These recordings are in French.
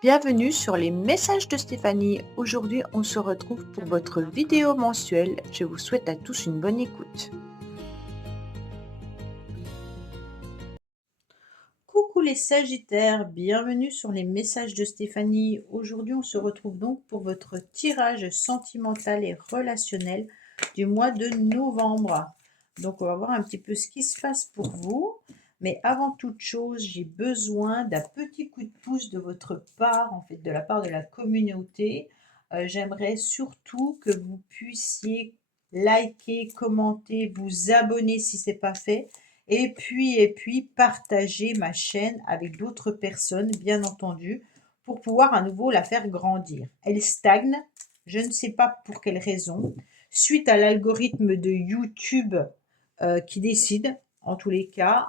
Bienvenue sur les messages de Stéphanie. Aujourd'hui, on se retrouve pour votre vidéo mensuelle. Je vous souhaite à tous une bonne écoute. Coucou les Sagittaires, bienvenue sur les messages de Stéphanie. Aujourd'hui, on se retrouve donc pour votre tirage sentimental et relationnel du mois de novembre. Donc, on va voir un petit peu ce qui se passe pour vous. Mais avant toute chose, j'ai besoin d'un petit coup de pouce de votre part, en fait, de la part de la communauté. J'aimerais surtout que vous puissiez liker, commenter, vous abonner si ce n'est pas fait. Et puis, partager ma chaîne avec d'autres personnes, bien entendu, pour pouvoir à nouveau la faire grandir. Elle stagne, je ne sais pas pour quelle raison, suite à l'algorithme de YouTube qui décide, en tous les cas,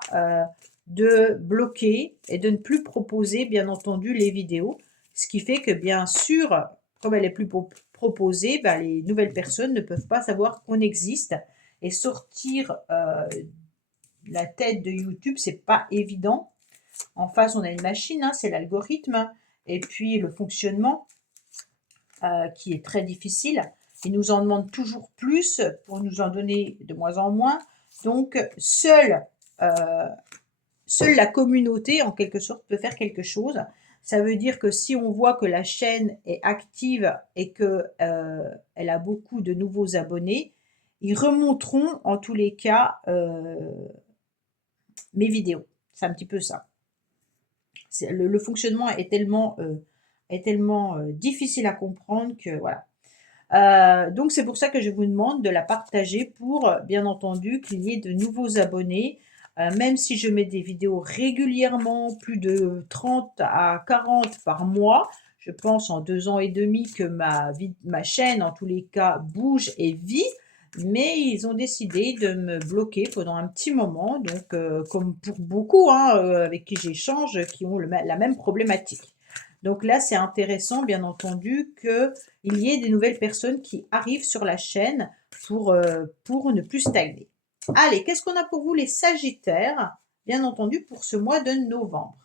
de bloquer et de ne plus proposer, bien entendu, les vidéos. Ce qui fait que, bien sûr, comme elle est plus proposée, ben, les nouvelles personnes ne peuvent pas savoir qu'on existe. Et sortir la tête de YouTube, c'est pas évident. En face, on a une machine, hein, c'est l'algorithme. Et puis, le fonctionnement qui est très difficile. Ils nous en demandent toujours plus pour nous en donner de moins en moins. Donc, seule la communauté, en quelque sorte, peut faire quelque chose. Ça veut dire que si on voit que la chaîne est active et qu'elle a beaucoup de nouveaux abonnés, ils remonteront en tous les cas mes vidéos. C'est un petit peu ça. Le fonctionnement est tellement difficile à comprendre que voilà. Donc c'est pour ça que je vous demande de la partager pour, bien entendu, qu'il y ait de nouveaux abonnés. Même si je mets des vidéos régulièrement, plus de 30 à 40 par mois, je pense en 2 ans et demi que ma chaîne, en tous les cas, bouge et vit. Mais ils ont décidé de me bloquer pendant un petit moment, donc comme pour beaucoup hein, avec qui j'échange, qui ont la même problématique. Donc là, c'est intéressant, bien entendu, qu'il y ait des nouvelles personnes qui arrivent sur la chaîne pour ne plus stagner. Allez, qu'est-ce qu'on a pour vous les Sagittaires, bien entendu, pour ce mois de novembre?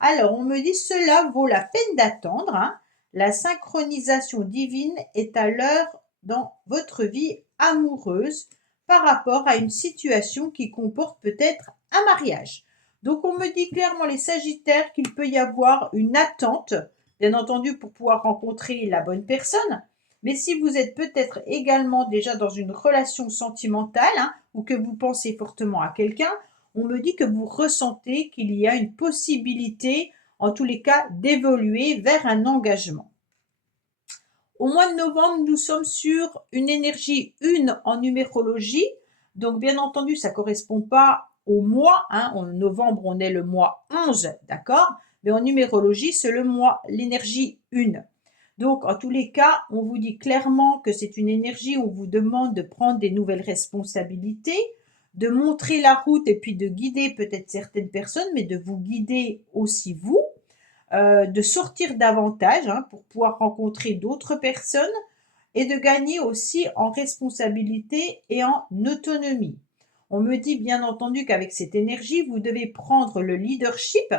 Alors, on me dit, cela vaut la peine d'attendre. Hein. La synchronisation divine est à l'heure dans votre vie amoureuse par rapport à une situation qui comporte peut-être un mariage. Donc, on me dit clairement, les Sagittaires, qu'il peut y avoir une attente, bien entendu, pour pouvoir rencontrer la bonne personne. Mais si vous êtes peut-être également déjà dans une relation sentimentale hein, ou que vous pensez fortement à quelqu'un, on me dit que vous ressentez qu'il y a une possibilité, en tous les cas, d'évoluer vers un engagement. Au mois de novembre, nous sommes sur une énergie 1 en numérologie. Donc, bien entendu, ça ne correspond pas au mois. Hein. En novembre, on est le mois 11, d'accord? Mais en numérologie, c'est le mois, l'énergie 1. Donc, en tous les cas, on vous dit clairement que c'est une énergie où on vous demande de prendre des nouvelles responsabilités, de montrer la route et puis de guider peut-être certaines personnes, mais de vous guider aussi vous, de sortir davantage hein, pour pouvoir rencontrer d'autres personnes et de gagner aussi en responsabilité et en autonomie. On me dit bien entendu qu'avec cette énergie, vous devez prendre le leadership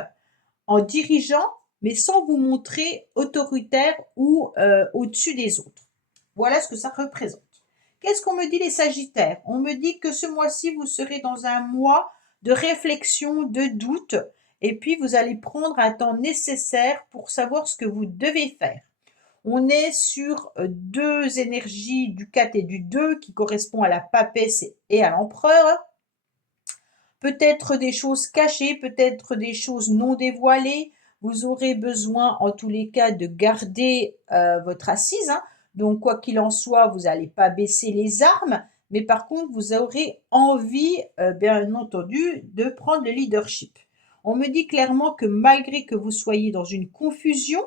en dirigeant, mais sans vous montrer autoritaire ou au-dessus des autres. Voilà ce que ça représente. Qu'est-ce qu'on me dit les Sagittaires? On me dit que ce mois-ci, vous serez dans un mois de réflexion, de doute, et puis vous allez prendre un temps nécessaire pour savoir ce que vous devez faire. On est sur deux énergies du 4 et du 2 qui correspondent à la papesse et à l'empereur. Peut-être des choses cachées, peut-être des choses non dévoilées. Vous aurez besoin, en tous les cas, de garder votre assise. Hein. Donc, quoi qu'il en soit, vous n'allez pas baisser les armes. Mais par contre, vous aurez envie, bien entendu, de prendre le leadership. On me dit clairement que malgré que vous soyez dans une confusion,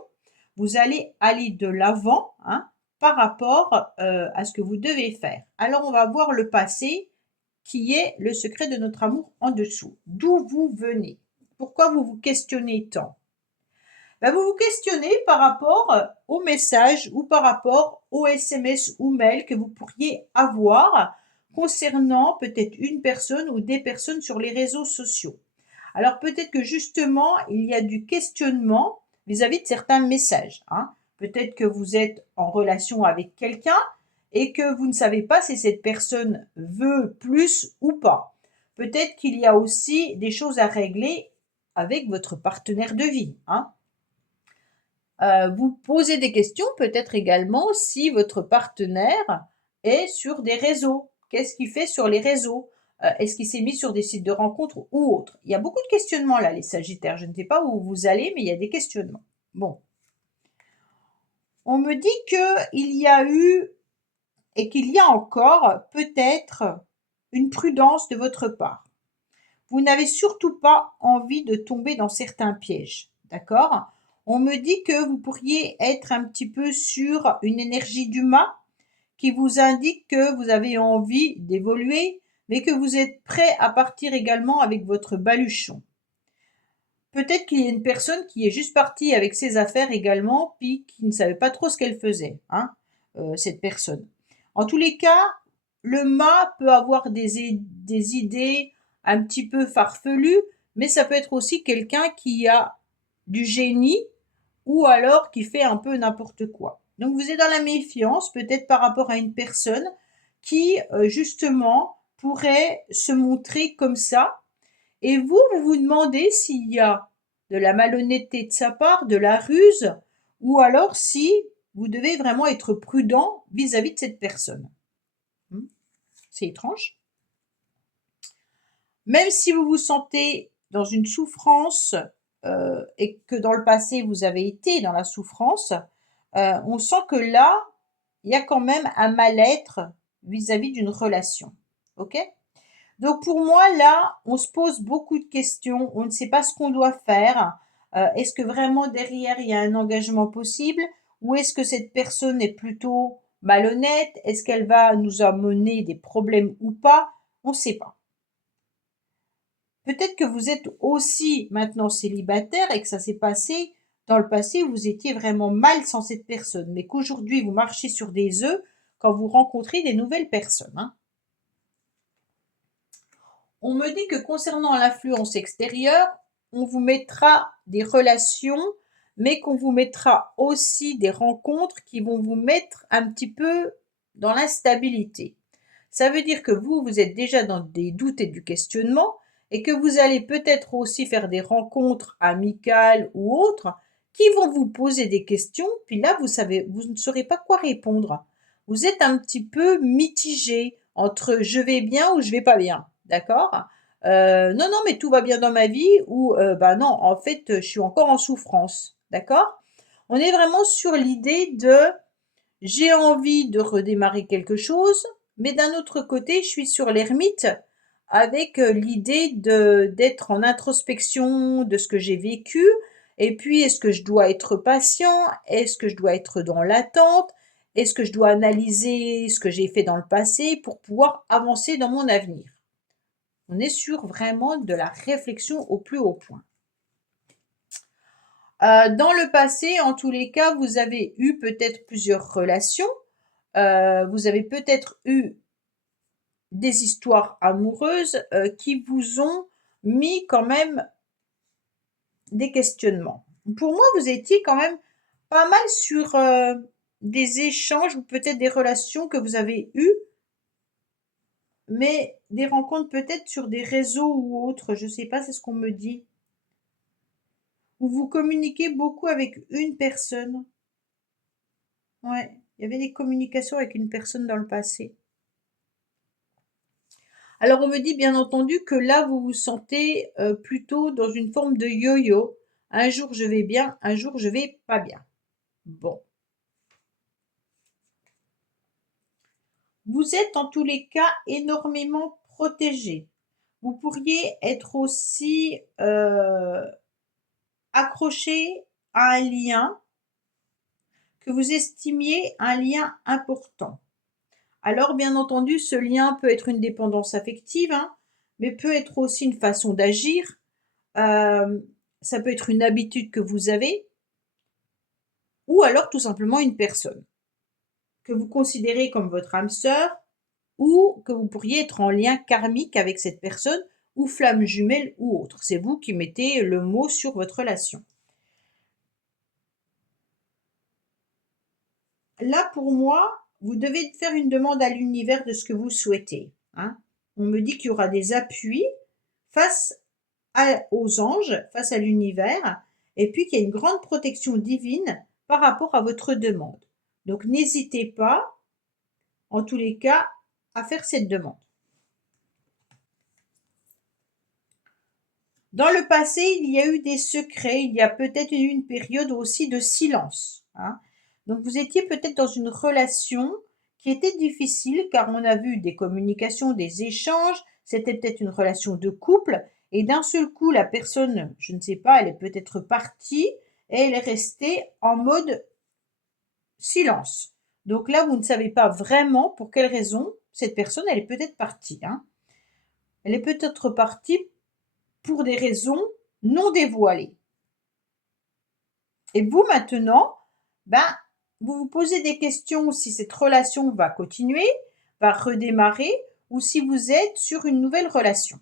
vous allez aller de l'avant hein, par rapport à ce que vous devez faire. Alors, on va voir le passé qui est le secret de notre amour en dessous. D'où vous venez? Pourquoi vous vous questionnez tant? Ben, vous vous questionnez par rapport aux messages ou par rapport aux SMS ou mails que vous pourriez avoir concernant peut-être une personne ou des personnes sur les réseaux sociaux. Alors peut-être que justement, il y a du questionnement, vis-à-vis de certains messages, hein. Peut-être que vous êtes en relation avec quelqu'un et que vous ne savez pas si cette personne veut plus ou pas. Peut-être qu'il y a aussi des choses à régler avec votre partenaire de vie, hein. Vous posez des questions peut-être également si votre partenaire est sur des réseaux. Qu'est-ce qu'il fait sur les réseaux? Est-ce qu'il s'est mis sur des sites de rencontres ou autres? Il y a beaucoup de questionnements là, les Sagittaires. Je ne sais pas où vous allez, mais il y a des questionnements. Bon. On me dit qu'il y a eu et qu'il y a encore peut-être une prudence de votre part. Vous n'avez surtout pas envie de tomber dans certains pièges, d'accord? On me dit que vous pourriez être un petit peu sur une énergie du mât qui vous indique que vous avez envie d'évoluer, mais que vous êtes prêt à partir également avec votre baluchon. Peut-être qu'il y a une personne qui est juste partie avec ses affaires également, puis qui ne savait pas trop ce qu'elle faisait, hein, cette personne. En tous les cas, le mât peut avoir des idées un petit peu farfelues, mais ça peut être aussi quelqu'un qui a du génie ou alors qui fait un peu n'importe quoi. Donc vous êtes dans la méfiance, peut-être par rapport à une personne qui, justement, pourrait se montrer comme ça. Et vous vous demandez s'il y a de la malhonnêteté de sa part, de la ruse, ou alors si vous devez vraiment être prudent vis-à-vis de cette personne. C'est étrange. Même si vous vous sentez dans une souffrance et que dans le passé vous avez été dans la souffrance, on sent que là, il y a quand même un mal-être vis-à-vis d'une relation. Ok? Donc pour moi, là, on se pose beaucoup de questions, on ne sait pas ce qu'on doit faire. Est-ce que vraiment derrière, il y a un engagement possible? Ou est-ce que cette personne est plutôt malhonnête? Est-ce qu'elle va nous amener des problèmes ou pas? On ne sait pas. Peut-être que vous êtes aussi maintenant célibataire et que ça s'est passé dans le passé où vous étiez vraiment mal sans cette personne, mais qu'aujourd'hui vous marchez sur des œufs quand vous rencontrez des nouvelles personnes, hein. On me dit que concernant l'influence extérieure, on vous mettra des relations, mais qu'on vous mettra aussi des rencontres qui vont vous mettre un petit peu dans l'instabilité. Ça veut dire que vous êtes déjà dans des doutes et du questionnement et que vous allez peut-être aussi faire des rencontres amicales ou autres qui vont vous poser des questions, puis là, vous ne saurez pas quoi répondre. Vous êtes un petit peu mitigé entre je vais bien ou je vais pas bien, d'accord? Non, non, mais tout va bien dans ma vie ou bah non, en fait, je suis encore en souffrance, d'accord? On est vraiment sur l'idée de j'ai envie de redémarrer quelque chose, mais d'un autre côté, je suis sur l'ermite avec l'idée d'être en introspection de ce que j'ai vécu. Et puis, est-ce que je dois être patient? Est-ce que je dois être dans l'attente? Est-ce que je dois analyser ce que j'ai fait dans le passé pour pouvoir avancer dans mon avenir? On est sur vraiment de la réflexion au plus haut point. Dans le passé, en tous les cas, vous avez eu peut-être plusieurs relations. Vous avez peut-être eu des histoires amoureuses qui vous ont mis quand même des questionnements. Pour moi, vous étiez quand même pas mal sur des échanges ou peut-être des relations que vous avez eues, mais des rencontres peut-être sur des réseaux ou autres, je sais pas, c'est ce qu'on me dit. Où vous communiquez beaucoup avec une personne. Ouais, il y avait des communications avec une personne dans le passé. Alors on me dit bien entendu que là vous vous sentez plutôt dans une forme de yo-yo. Un jour je vais bien, un jour je vais pas bien. Bon. Vous êtes en tous les cas énormément protégé. Vous pourriez être aussi accroché à un lien que vous estimiez un lien important. Alors, bien entendu, ce lien peut être une dépendance affective, hein, mais peut être aussi une façon d'agir. Ça peut être une habitude que vous avez, ou alors tout simplement une personne que vous considérez comme votre âme sœur, ou que vous pourriez être en lien karmique avec cette personne, ou flamme jumelle ou autre. C'est vous qui mettez le mot sur votre relation. là, pour moi, vous devez faire une demande à l'univers de ce que vous souhaitez, hein. On me dit qu'il y aura des appuis face aux anges, face à l'univers, et puis qu'il y a une grande protection divine par rapport à votre demande. Donc n'hésitez pas, en tous les cas, à faire cette demande. Dans le passé, il y a eu des secrets, il y a peut-être eu une période aussi de silence, hein. Donc vous étiez peut-être dans une relation qui était difficile car on a vu des communications, des échanges, c'était peut-être une relation de couple et d'un seul coup la personne, je ne sais pas, elle est peut-être partie et elle est restée en mode silence. Donc là, vous ne savez pas vraiment pour quelle raison cette personne, elle est peut-être partie, hein. Elle est peut-être partie pour des raisons non dévoilées. Et vous maintenant, ben, vous vous posez des questions si cette relation va continuer, va redémarrer, ou si vous êtes sur une nouvelle relation.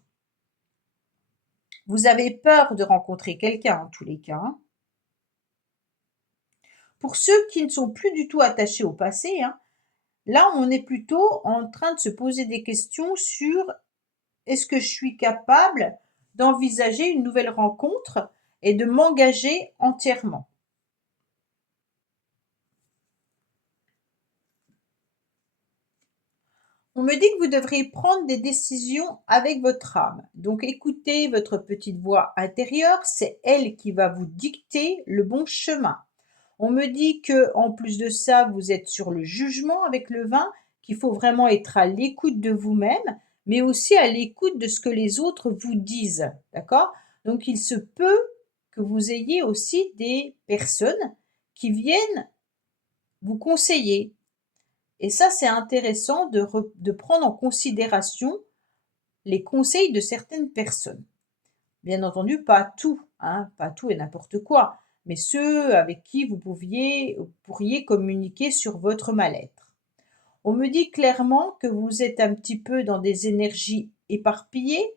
Vous avez peur de rencontrer quelqu'un en tous les cas, hein. Pour ceux qui ne sont plus du tout attachés au passé, hein, là on est plutôt en train de se poser des questions sur est-ce que je suis capable d'envisager une nouvelle rencontre et de m'engager entièrement. On me dit que vous devriez prendre des décisions avec votre âme. Donc écoutez votre petite voix intérieure, c'est elle qui va vous dicter le bon chemin. On me dit que en plus de ça, vous êtes sur le jugement avec le vin, qu'il faut vraiment être à l'écoute de vous-même, mais aussi à l'écoute de ce que les autres vous disent. D'accord? Donc il se peut que vous ayez aussi des personnes qui viennent vous conseiller. Et ça, c'est intéressant de prendre en considération les conseils de certaines personnes. Bien entendu, pas tout, hein, pas tout et n'importe quoi, mais ceux avec qui vous pourriez communiquer sur votre mal-être. On me dit clairement que vous êtes un petit peu dans des énergies éparpillées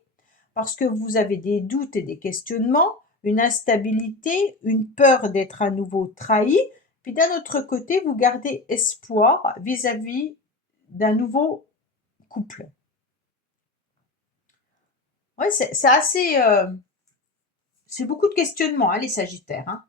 parce que vous avez des doutes et des questionnements, une instabilité, une peur d'être à nouveau trahi, puis d'un autre côté, vous gardez espoir vis-à-vis d'un nouveau couple. Ouais, c'est assez, c'est beaucoup de questionnements, hein, les Sagittaires, hein.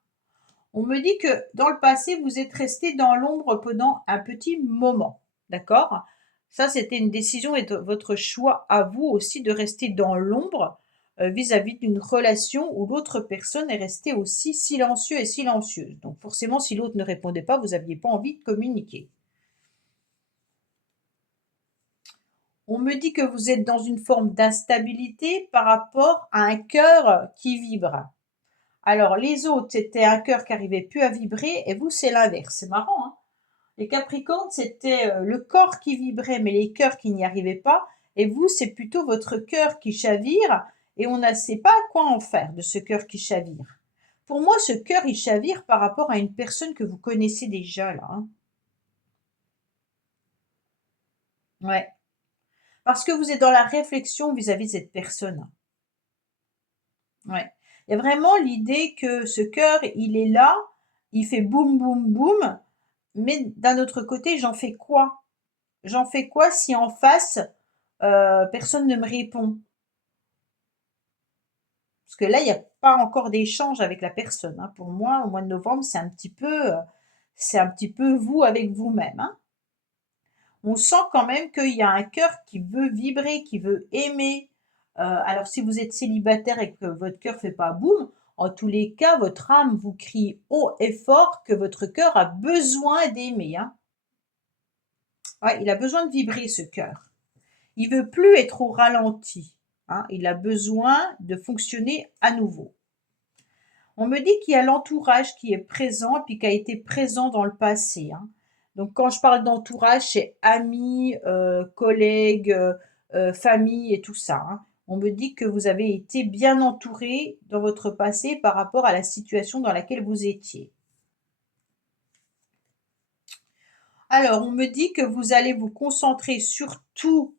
On me dit que dans le passé, vous êtes resté dans l'ombre pendant un petit moment, d'accord? Ça, c'était une décision et de votre choix à vous aussi de rester dans l'ombre vis-à-vis d'une relation où l'autre personne est restée aussi silencieux et silencieuse. Donc forcément, si l'autre ne répondait pas, vous n'aviez pas envie de communiquer. On me dit que vous êtes dans une forme d'instabilité par rapport à un cœur qui vibre. Alors, les autres, c'était un cœur qui n'arrivait plus à vibrer, et vous, c'est l'inverse. C'est marrant, hein? Les Capricornes, c'était le corps qui vibrait, mais les cœurs qui n'y arrivaient pas. Et vous, c'est plutôt votre cœur qui chavire, et on ne sait pas quoi en faire de ce cœur qui chavire. Pour moi, ce cœur, il chavire par rapport à une personne que vous connaissez déjà, là, hein. Ouais. Parce que vous êtes dans la réflexion vis-à-vis de cette personne. Ouais. Il y a vraiment l'idée que ce cœur, il est là, il fait boum, boum, boum, mais d'un autre côté, j'en fais quoi? J'en fais quoi si en face, personne ne me répond? Parce que là, il y a pas encore d'échange avec la personne, hein. Pour moi, au mois de novembre, c'est un petit peu vous avec vous-même, hein. On sent quand même qu'il y a un cœur qui veut vibrer, qui veut aimer. Alors si vous êtes célibataire et que votre cœur fait pas boum, en tous les cas, votre âme vous crie haut et fort que votre cœur a besoin d'aimer, hein. Ouais, il a besoin de vibrer ce cœur. Il veut plus être au ralenti, hein. Il a besoin de fonctionner à nouveau. On me dit qu'il y a l'entourage qui est présent et puis qui a été présent dans le passé, hein. Donc quand je parle d'entourage, c'est amis, collègues, famille et tout ça, hein. On me dit que vous avez été bien entouré dans votre passé par rapport à la situation dans laquelle vous étiez. Alors, on me dit que vous allez vous concentrer surtout,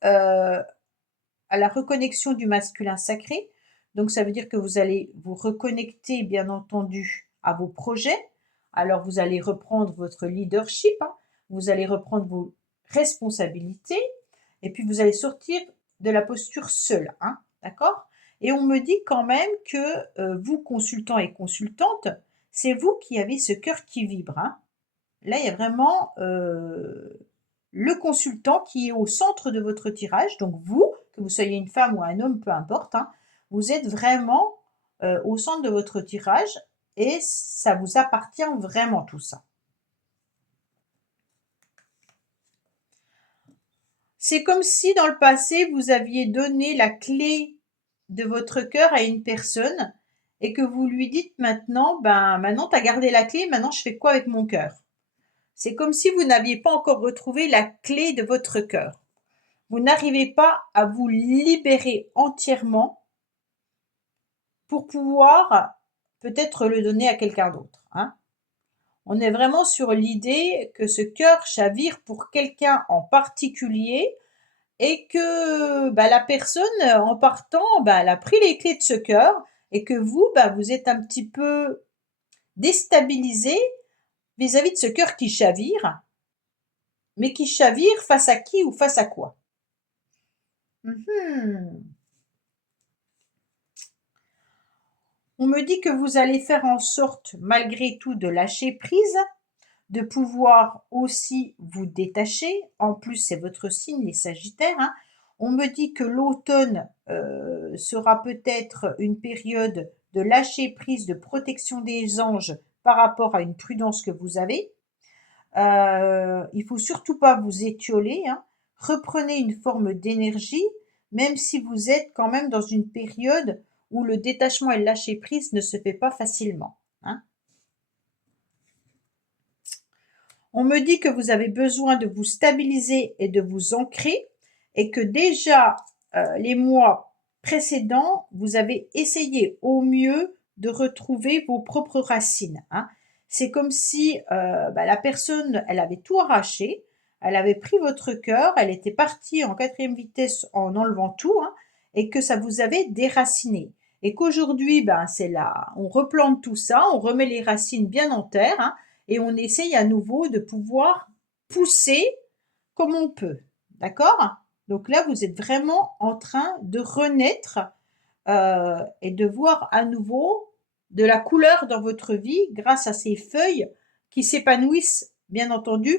à la reconnexion du masculin sacré. Donc ça veut dire que vous allez vous reconnecter, bien entendu, à vos projets, Alors vous allez reprendre votre leadership, hein, vous allez reprendre vos responsabilités et puis vous allez sortir de la posture seule, hein, d'accord? Et on me dit quand même que, vous consultants et consultantes, c'est vous qui avez ce cœur qui vibre, hein. Là, il y a vraiment, le consultant qui est au centre de votre tirage, donc vous, que vous soyez une femme ou un homme, peu importe, hein, vous êtes vraiment, au centre de votre tirage et ça vous appartient vraiment tout ça. C'est comme si dans le passé, vous aviez donné la clé de votre cœur à une personne et que vous lui dites maintenant: «Ben, maintenant tu as gardé la clé, maintenant je fais quoi avec mon cœur?» C'est comme si vous n'aviez pas encore retrouvé la clé de votre cœur. Vous n'arrivez pas à vous libérer entièrement pour pouvoir peut-être le donner à quelqu'un d'autre, hein. On est vraiment sur l'idée que ce cœur chavire pour quelqu'un en particulier et que, bah, la personne, en partant, bah, elle a pris les clés de ce cœur et que vous, bah, vous êtes un petit peu déstabilisé vis-à-vis de ce cœur qui chavire, mais qui chavire face à qui ou face à quoi? Mmh. On me dit que vous allez faire en sorte, malgré tout, de lâcher prise, de pouvoir aussi vous détacher. En plus, c'est votre signe, les Sagittaires, hein. On me dit que l'automne, sera peut-être une période de lâcher prise, de protection des anges par rapport à une prudence que vous avez. Il faut surtout pas vous étioler, hein. Reprenez une forme d'énergie, même si vous êtes quand même dans une période où le détachement et le lâcher prise ne se fait pas facilement, hein. On me dit que vous avez besoin de vous stabiliser et de vous ancrer et que déjà, les mois précédents, vous avez essayé au mieux de retrouver vos propres racines, hein. C'est comme si, bah, la personne, elle avait tout arraché, elle avait pris votre cœur, elle était partie en 4e vitesse en enlevant tout, hein, et que ça vous avait déraciné et qu'aujourd'hui, ben, c'est là on replante tout ça, on remet les racines bien en terre, hein, et on essaye à nouveau de pouvoir pousser comme on peut. D'accord? Donc là, vous êtes vraiment en train de renaître, et de voir à nouveau de la couleur dans votre vie grâce à ces feuilles qui s'épanouissent, bien entendu,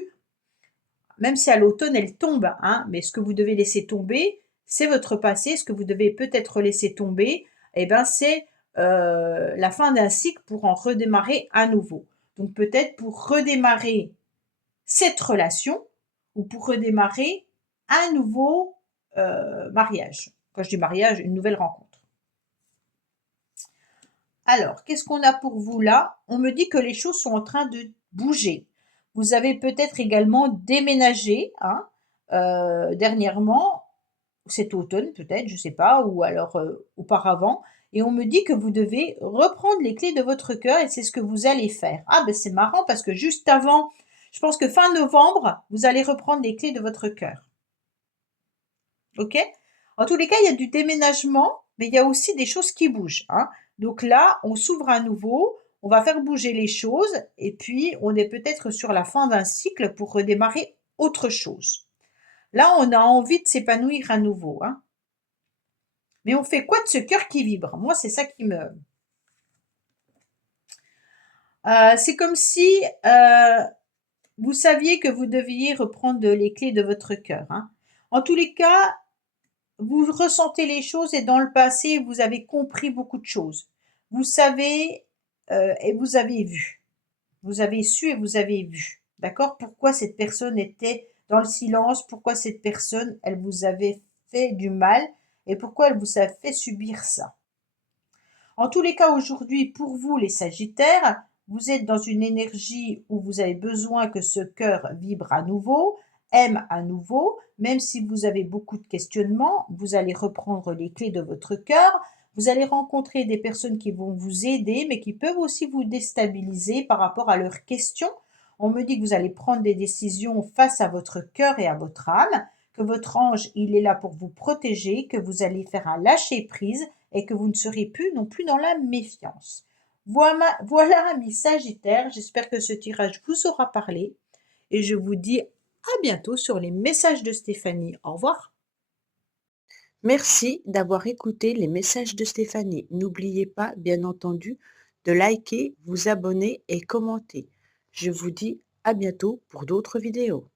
même si à l'automne elles tombent, hein, mais ce que vous devez laisser tomber, c'est votre passé. Ce que vous devez peut-être laisser tomber, eh ben, c'est, la fin d'un cycle pour en redémarrer à nouveau. Donc peut-être pour redémarrer cette relation ou pour redémarrer un nouveau, mariage. Quand je dis mariage, une nouvelle rencontre. Alors, qu'est-ce qu'on a pour vous là? On me dit que les choses sont en train de bouger. Vous avez peut-être également déménagé, hein, dernièrement, cet automne peut-être, je ne sais pas, ou alors, auparavant et on me dit que vous devez reprendre les clés de votre cœur et c'est ce que vous allez faire. Ah ben, c'est marrant parce que juste avant, je pense que fin novembre, vous allez reprendre les clés de votre cœur. OK? En tous les cas, il y a du déménagement, mais il y a aussi des choses qui bougent, hein. Donc là, on s'ouvre à nouveau, on va faire bouger les choses et puis on est peut-être sur la fin d'un cycle pour redémarrer autre chose. Là, on a envie de s'épanouir à nouveau, hein. Mais on fait quoi de ce cœur qui vibre? Moi, c'est ça qui me c'est comme si, vous saviez que vous deviez reprendre les clés de votre cœur, hein. En tous les cas, vous ressentez les choses et dans le passé, vous avez compris beaucoup de choses. Vous savez, et vous avez vu. Vous avez su et vous avez vu. D'accord? Pourquoi cette personne était dans le silence, pourquoi cette personne, elle vous avait fait du mal et pourquoi elle vous a fait subir ça. En tous les cas, aujourd'hui, pour vous, les Sagittaires, vous êtes dans une énergie où vous avez besoin que ce cœur vibre à nouveau, aime à nouveau, même si vous avez beaucoup de questionnements, vous allez reprendre les clés de votre cœur, vous allez rencontrer des personnes qui vont vous aider, mais qui peuvent aussi vous déstabiliser par rapport à leurs questions. On me dit que vous allez prendre des décisions face à votre cœur et à votre âme, que votre ange, il est là pour vous protéger, que vous allez faire un lâcher prise et que vous ne serez plus non plus dans la méfiance. Voilà, amis Sagittaires, j'espère que ce tirage vous aura parlé et je vous dis à bientôt sur les messages de Stéphanie. Au revoir. Merci d'avoir écouté les messages de Stéphanie. N'oubliez pas, bien entendu, de liker, vous abonner et commenter. Je vous dis à bientôt pour d'autres vidéos.